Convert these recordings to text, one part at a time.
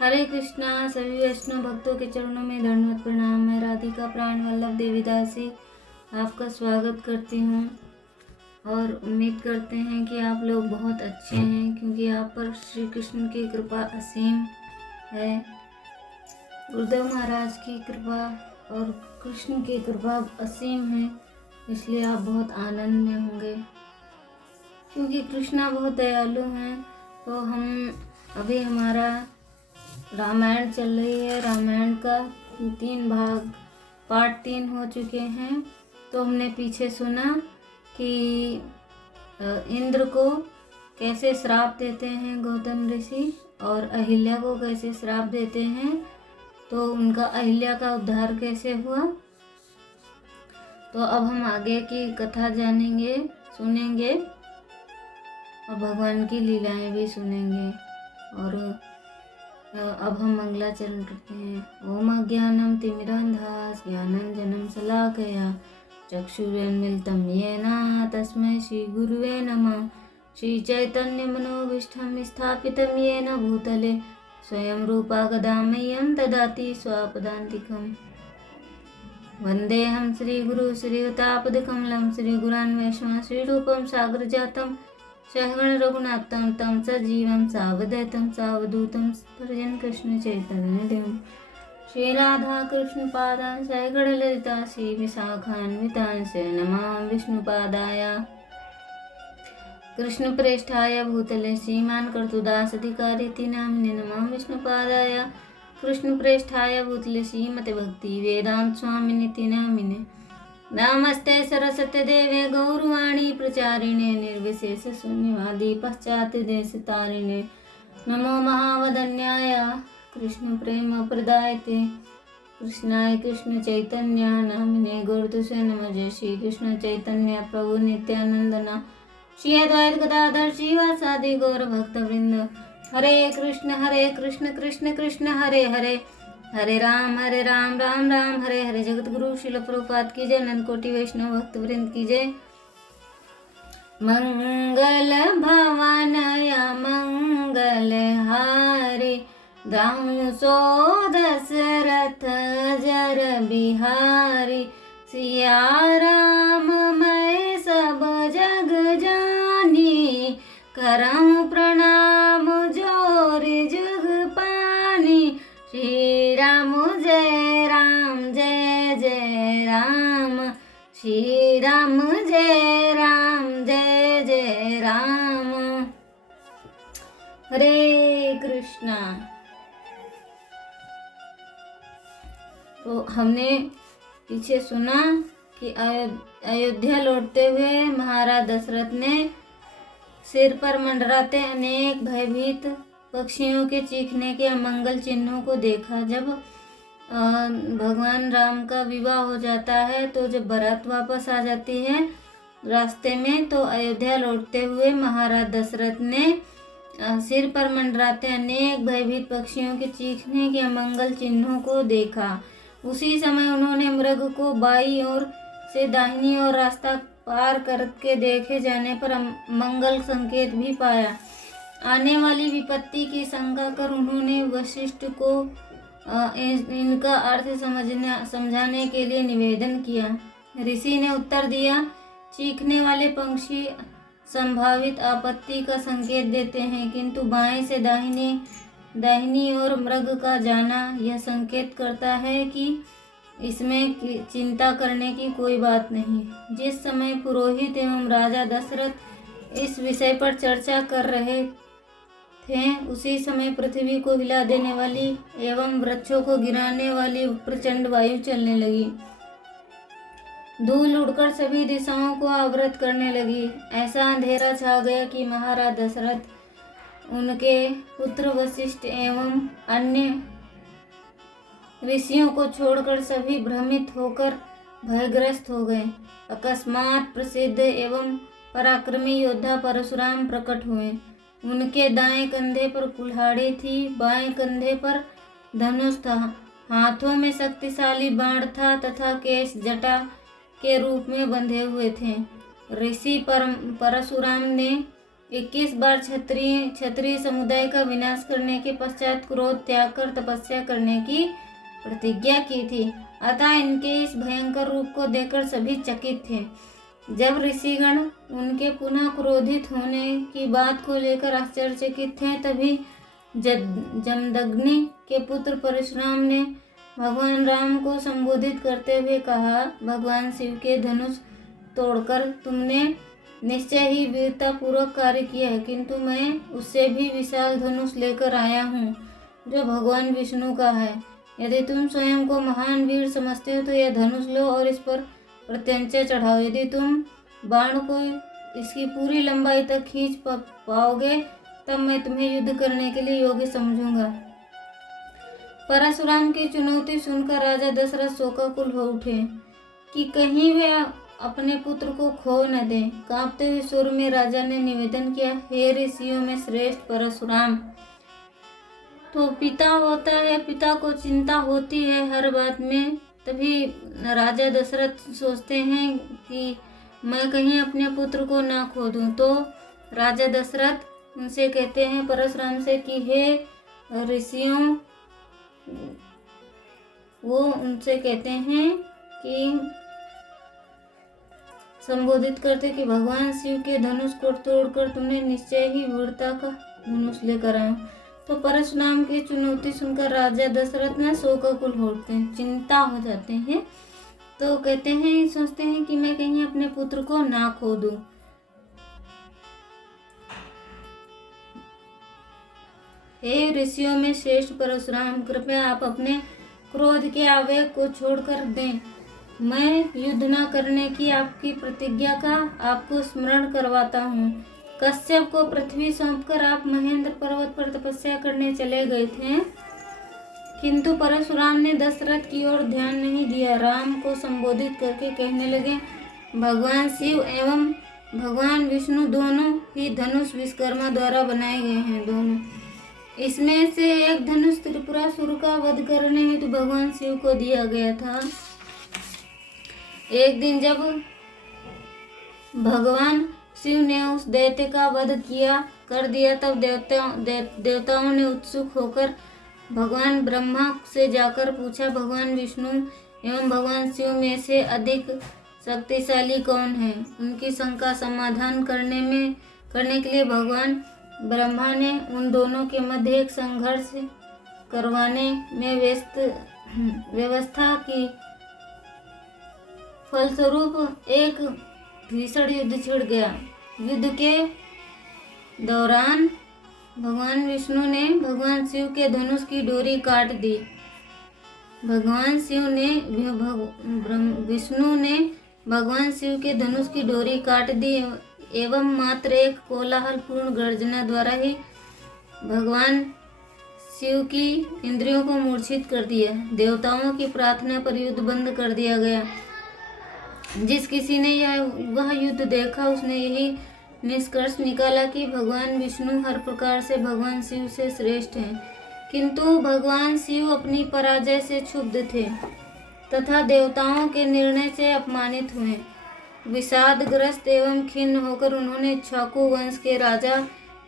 हरे कृष्णा। सभी वैष्णव भक्तों के चरणों में दंडवत प्रणाम। मैं राधिका प्राण वल्लभ देवीदासी आपका स्वागत करती हूँ और उम्मीद करते हैं कि आप लोग बहुत अच्छे हैं, क्योंकि आप पर श्री कृष्ण की कृपा असीम है। गुरुदेव महाराज की कृपा और कृष्ण की कृपा असीम है, इसलिए आप बहुत आनंद में होंगे, क्योंकि कृष्णा बहुत दयालु हैं। तो हम अभी हमारा रामायण चल रही है। रामायण का 3 भाग पार्ट 3 हो चुके हैं। तो हमने पीछे सुना कि इंद्र को कैसे श्राप देते हैं गौतम ऋषि, और अहिल्या को कैसे श्राप देते हैं, तो उनका अहिल्या का उद्धार कैसे हुआ। तो अब हम आगे की कथा जानेंगे, सुनेंगे और भगवान की लीलाएं भी सुनेंगे। और अब हम मंगलाचरण करते हैं। ओम अज्ञानम तिमिरान्धास ज्ञानाञ्जनं शलाकया चक्षुरुन्मीलितं येन तस्मै श्री गुरुवे नमः। श्री चैतन्य मनोभीष्टं स्थापितं येन भूतले स्वयं रूपा कदा मह्यं ददाति स्वपदान्तिकम्। वन्देऽहं श्रीगुरु श्रीयुतापदकमलं श्रीगुरान् वैष्णव श्रीरूपं सागरजातं सहगण रघुनाथं तं सजीवं सावधैतं सावधूतं स्फुरन् कृष्ण चैतन्यदेवं श्री राधा कृष्ण पादान् सहगण ललिता श्री विशाखान्वितान् नमामि विष्णुपादाय कृष्ण प्रेष्ठाय भूतले श्रीमान् कर्तुदासधिकारिति नामिने नमामि विष्णुपादाय कृष्ण प्रेष्ठाय भूतले श्रीमते भक्ति वेदांत स्वामिनिति नामिने नमस्ते सरस्वती देवे गौरवाणी प्रचारिणे निर्विशेष शून्यवादी पश्चात देश तारिणे नमो महावदन्याय कृष्ण प्रेम प्रदायते कृष्णाय कृष्ण चैतन्य नामिने गौरतुसे नमः। श्री कृष्ण चैतन्य प्रभु नित्यानंदना श्री अद्वैत गदाधर श्रीवासादि गौर भक्त वृंद। हरे कृष्ण कृष्ण कृष्ण हरे हरे, हरे राम राम राम हरे हरे। जगत गुरु शिल प्रभुपाद की जय, अनंत कोटि वैष्णव भक्त वृंद की जय। मंगल भवनय मंगल हारे दाऊं सो दशरथ जर बिहारी। सिया राम मैं सब जग जानी करऊं प्रणाम जोर जुग पानी। श्री राम जय राम जय जय राम, श्री राम जय जय राम। हरे कृष्णा। तो हमने पीछे सुना कि अयोध्या लौटते हुए महाराज दशरथ ने सिर पर मंडराते अनेक भयभीत पक्षियों के चीखने के अमंगल चिन्हों को देखा। जब भगवान राम का विवाह हो जाता है, तो जब बारात वापस आ जाती है रास्ते में, तो अयोध्या लौटते हुए महाराज दशरथ ने सिर पर मंडराते अनेक भयभीत पक्षियों के चीखने के अमंगल चिन्हों को देखा। उसी समय उन्होंने मृग को बाईं ओर से दाहिनी ओर रास्ता पार करके देखे जाने पर मंगल संकेत भी पाया। आने वाली विपत्ति की शंका कर उन्होंने वशिष्ठ को इनका अर्थ समझाने के लिए निवेदन किया। ऋषि ने उत्तर दिया, चीखने वाले पंछी संभावित आपत्ति का संकेत देते हैं, किंतु बाएं से दाहिनी ओर मृग का जाना यह संकेत करता है कि इसमें चिंता करने की कोई बात नहीं। जिस समय पुरोहित एवं राजा दशरथ इस विषय पर चर्चा कर रहे थे, उसी समय पृथ्वी को हिला देने वाली एवं वृक्षों को गिराने वाली प्रचंड वायु चलने लगी। धूल उड़कर सभी दिशाओं को आवृत करने लगी। ऐसा अंधेरा छा गया कि महाराज दशरथ, उनके पुत्र वशिष्ठ एवं अन्य ऋषियों को छोड़कर सभी भ्रमित होकर भयग्रस्त हो गए। अकस्मात प्रसिद्ध एवं पराक्रमी योद्धा परशुराम प्रकट हुए। उनके दाएं कंधे पर कुल्हाड़ी थी, बाएं कंधे पर धनुष था, हाथों में शक्तिशाली बाण था तथा केश जटा के रूप में बंधे हुए थे। ऋषि परशुराम ने 21 बार क्षत्रिय समुदाय का विनाश करने के पश्चात क्रोध त्याग कर तपस्या करने की प्रतिज्ञा की थी। अतः इनके इस भयंकर रूप को देखकर सभी चकित थे। जब ऋषिगण उनके पुनः क्रोधित होने की बात को लेकर आश्चर्यचकित थे, तभी जमदग्नि के पुत्र परशुराम ने भगवान राम को संबोधित करते हुए कहा, भगवान शिव के धनुष तोड़कर तुमने निश्चय ही वीरता पूर्वक कार्य किया है, किंतु मैं उससे भी विशाल धनुष लेकर आया हूँ जो भगवान विष्णु का है। यदि तुम स्वयं को महान वीर समझते हो तो यह धनुष लो और इस पर प्रत्यंचा चढ़ाओ। यदि तुम बाण को इसकी पूरी लंबाई तक खींच पाओगे तब मैं तुम्हें युद्ध करने के लिए योग्य समझूंगा। परशुराम की चुनौती सुनकर राजा दशरथ शोकाकुल हो उठे कि कहीं वे अपने पुत्र को खो न दें। कांपते हुए स्वर में राजा ने निवेदन किया, हे ऋषियों में श्रेष्ठ परशुराम, तो पिता होता है, पिता को चिंता होती है हर बात में। तभी राजा दशरथ सोचते हैं कि मैं कहीं अपने पुत्र को ना खो दूं। तो राजा दशरथ उनसे कहते हैं परशुराम से कि हे ऋषियों, वो उनसे कहते हैं कि संबोधित करते कि भगवान शिव के धनुष को तोड़कर तुमने निश्चय ही वीरता का धनुष लेकर आए। तो परशुराम की चुनौती सुनकर राजा दशरथ ना शोकाकुल होते हैं, चिंता हो जाते हैं। तो कहते हैं, सोचते हैं कि मैं कहीं अपने पुत्र को ना खो दूं। हे ऋषियों में श्रेष्ठ परशुराम, कृपया आप अपने क्रोध के आवेग को छोड़कर दें। मैं युद्ध न करने की आपकी प्रतिज्ञा का आपको स्मरण करवाता हूँ। कश्यप को पृथ्वी सौंपकर आप महेंद्र पर्वत पर तपस्या करने चले गए थे, किंतु परशुराम ने दशरथ की ओर ध्यान नहीं दिया। राम को संबोधित करके कहने लगे, भगवान शिव एवं भगवान विष्णु दोनों ही धनुष विश्वकर्मा द्वारा बनाए गए हैं। दोनों इसमें से एक धनुष त्रिपुरासुर का वध करने हेतु भगवान शिव को दिया गया था। एक दिन जब भगवान शिव ने उस दैत्य का वध कर दिया, तब देवताओं ने उत्सुक होकर भगवान ब्रह्मा से जाकर पूछा, भगवान विष्णु एवं भगवान शिव में से अधिक शक्तिशाली कौन है। उनकी शंका समाधान करने के लिए भगवान ब्रह्मा ने उन दोनों के मध्य एक संघर्ष करवाने में व्यवस्था की। फलस्वरूप एक भीषण युद्ध छिड़ गया। युद्ध के दौरान भगवान विष्णु ने भगवान शिव के धनुष की डोरी काट दी। विष्णु ने भगवान शिव के धनुष की डोरी काट दी एवं मात्र एक कोलाहलपूर्ण गर्जना द्वारा ही भगवान शिव की इंद्रियों को मूर्छित कर दिया। देवताओं की प्रार्थना पर युद्ध बंद कर दिया गया। जिस किसी ने वह युद्ध देखा उसने यही निष्कर्ष निकाला कि भगवान विष्णु हर प्रकार से भगवान शिव से श्रेष्ठ हैं, किंतु भगवान शिव अपनी पराजय से क्षुब्ध थे तथा देवताओं के निर्णय से अपमानित हुए। विषादग्रस्त एवं खिन्न होकर उन्होंने इक्ष्वाकु वंश के राजा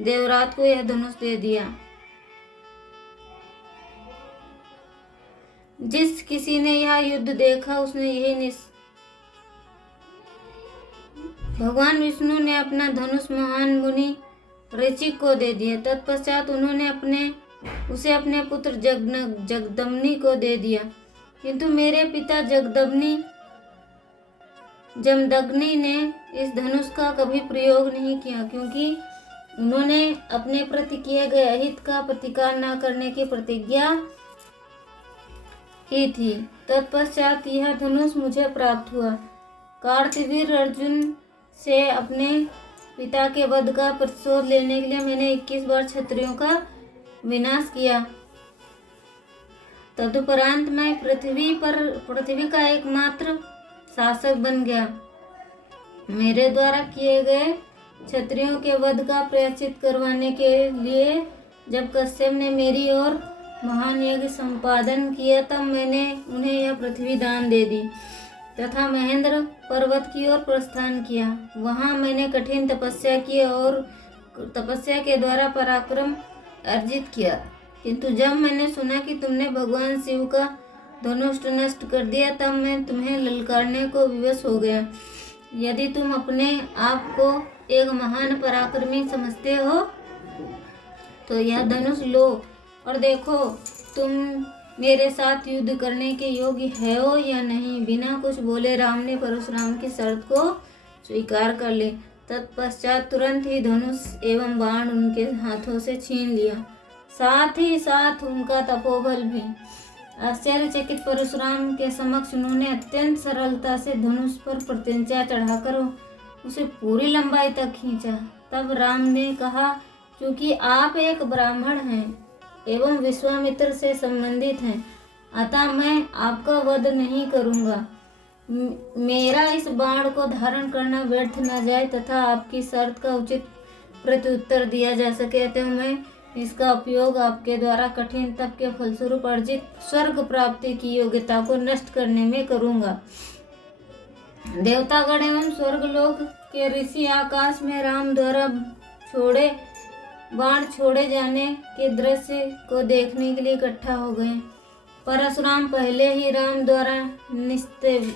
देवरात को यह धनुष दे दिया। जिस किसी ने यह युद्ध देखा उसने यही भगवान विष्णु ने अपना धनुष महान मुनि ऋचिक को दे दिया। तत्पश्चात उन्होंने उसे अपने पुत्र जगदम्नि को दे दिया, किंतु मेरे पिता जमदग्नि ने इस धनुष का कभी प्रयोग नहीं किया, क्योंकि उन्होंने अपने प्रति किए गए अहित का प्रतिकार न करने की प्रतिज्ञा की थी। तत्पश्चात यह धनुष मुझे प्राप्त हुआ। कार्तवीर अर्जुन से अपने पिता के वध का प्रतिशोध लेने के लिए मैंने 21 बार क्षत्रियों का विनाश किया। तदुपरांत मैं पृथ्वी का एकमात्र शासक बन गया। मेरे द्वारा किए गए क्षत्रियों के वध का प्रायश्चित करवाने के लिए जब कश्यप ने मेरी ओर महान यज्ञ संपादन किया, तब मैंने उन्हें यह पृथ्वी दान दे दी तथा महेंद्र पर्वत की ओर प्रस्थान किया। वहां मैंने कठिन तपस्या की और तपस्या के द्वारा पराक्रम अर्जित किया, किंतु जब मैंने सुना कि तुमने भगवान शिव का धनुष नष्ट कर दिया, तब मैं तुम्हें ललकारने को विवश हो गया। यदि तुम अपने आप को एक महान पराक्रमी समझते हो तो यह धनुष लो और देखो तुम मेरे साथ युद्ध करने के योग्य है हो या नहीं। बिना कुछ बोले राम ने परशुराम की शर्त को स्वीकार कर ली। तत्पश्चात तुरंत ही धनुष एवं बाण उनके हाथों से छीन लिया, साथ ही साथ उनका तपोबल भी। आश्चर्यचकित परशुराम के समक्ष उन्होंने अत्यंत सरलता से धनुष पर प्रत्यंचा चढ़ाकर उसे पूरी लंबाई तक खींचा। तब राम ने कहा, क्योंकि आप एक ब्राह्मण हैं एवं विश्वामित्र से संबंधित हैं, अतः मैं आपका वध नहीं करूंगा। मेरा इस बाण को धारण करना व्यर्थ न जाए तथा आपकी शर्त का उचित प्रत्युत्तर दिया जा सके, तो मैं इसका उपयोग आपके द्वारा कठिन तप के फलस्वरूप अर्जित स्वर्ग प्राप्ति की योग्यता को नष्ट करने में करूंगा। देवतागण एवं स्वर्गलोक के ऋषि आकाश में राम द्वारा बाण छोड़े जाने के दृश्य को देखने के लिए इकट्ठा हो गए। परशुराम पहले ही राम द्वारा निस्तेज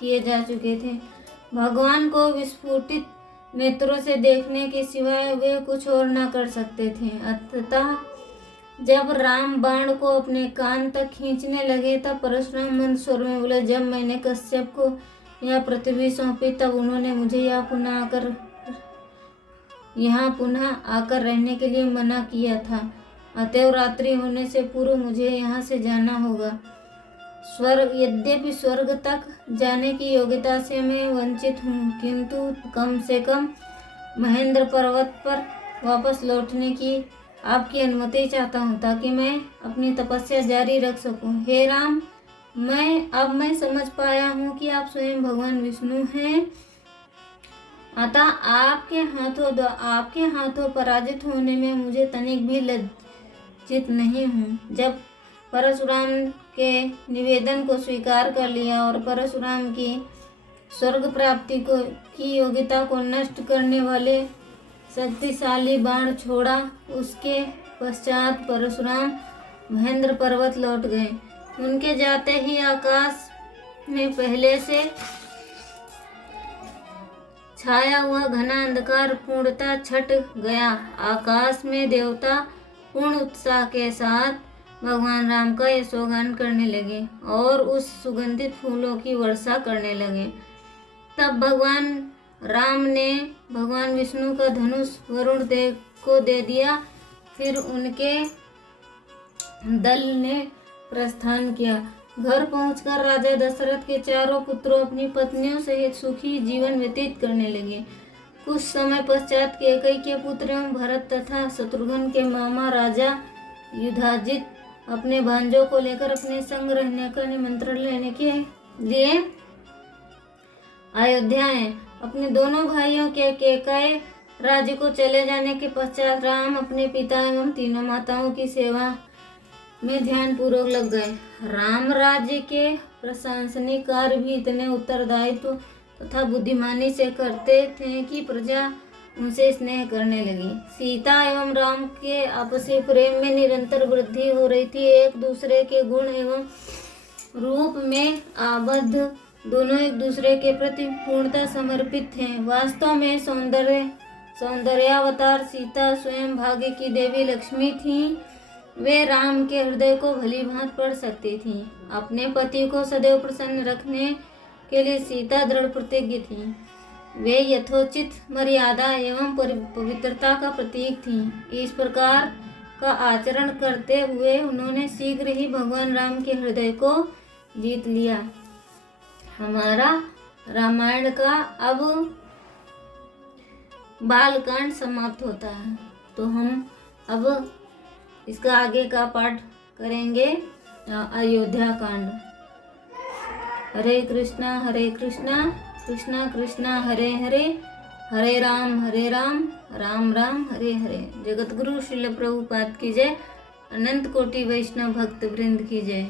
किए जा चुके थे। भगवान को विस्फोटित नेत्रों से देखने के सिवाय वे कुछ और न कर सकते थे। अतः जब राम बाण को अपने कान तक खींचने लगे तब परशुराम मंद स्वर में बोले, जब मैंने कश्यप को यह पृथ्वी सौंपी तब उन्होंने मुझे यहाँ पुनः आकर रहने के लिए मना किया था। अतएव रात्रि होने से पूर्व मुझे यहाँ से जाना होगा। यद्यपि स्वर्ग तक जाने की योग्यता से मैं वंचित हूँ, किंतु कम से कम महेंद्र पर्वत पर वापस लौटने की आपकी अनुमति चाहता हूँ, ताकि मैं अपनी तपस्या जारी रख सकूँ। हे राम, मैं समझ पाया हूँ कि आप स्वयं भगवान विष्णु हैं, अतः आपके हाथों पराजित होने में मुझे तनिक भी लज्जित नहीं हूँ। जब परशुराम के निवेदन को स्वीकार कर लिया और परशुराम की स्वर्ग प्राप्ति की योग्यता को नष्ट करने वाले शक्तिशाली बाण छोड़ा, उसके पश्चात परशुराम महेंद्र पर्वत लौट गए। उनके जाते ही आकाश में पहले से छाया हुआ घना अंधकार पूर्णतः छट गया। आकाश में देवता पूर्ण उत्साह के साथ भगवान राम का यशोगान करने लगे और उस सुगंधित फूलों की वर्षा करने लगे। तब भगवान राम ने भगवान विष्णु का धनुष वरुण देव को दे दिया। फिर उनके दल ने प्रस्थान किया। घर पहुंचकर राजा दशरथ के चारों पुत्रों अपनी पत्नियों सहित सुखी जीवन व्यतीत करने लगे। कुछ समय पश्चात कैकेयी के पुत्र एवं भरत तथा शत्रुघ्न के मामा राजा युधाजित अपने भांजों को लेकर अपने संग रहने का निमंत्रण लेने के लिए अयोध्या आए। अपने दोनों भाइयों के कैकेयी राज्य को चले जाने के पश्चात राम अपने पिता एवं तीनों माताओं की सेवा में ध्यान पूर्वक लग गए। राम राज्य के प्रशासनिक कार्य भी इतने उत्तरदायित्व तथा बुद्धिमानी से करते थे कि प्रजा उनसे स्नेह करने लगी। सीता एवं राम के आपसी प्रेम में निरंतर वृद्धि हो रही थी। एक दूसरे के गुण एवं रूप में आबद्ध दोनों एक दूसरे के प्रति पूर्णतः समर्पित थे। वास्तव में सौंदर्यावतार सीता स्वयं भाग्य की देवी लक्ष्मी थीं। वे राम के हृदय को भली भांति पढ़ सकती थीं। अपने पति को सदैव प्रसन्न रखने के लिए सीता दृढ़ प्रतिज्ञ थीं। वे यथोचित मर्यादा एवं पवित्रता का प्रतीक थीं। इस प्रकार का आचरण करते हुए उन्होंने शीघ्र ही भगवान राम के हृदय को जीत लिया। हमारा रामायण का अब बालकांड समाप्त होता है, तो हम अब इसका आगे का पाठ करेंगे अयोध्या कांड। हरे कृष्णा कृष्णा कृष्णा हरे हरे, हरे राम राम राम हरे हरे। जगतगुरु श्रील प्रभुपाद की जय। अनंत कोटि वैष्णव भक्त वृंद की जय।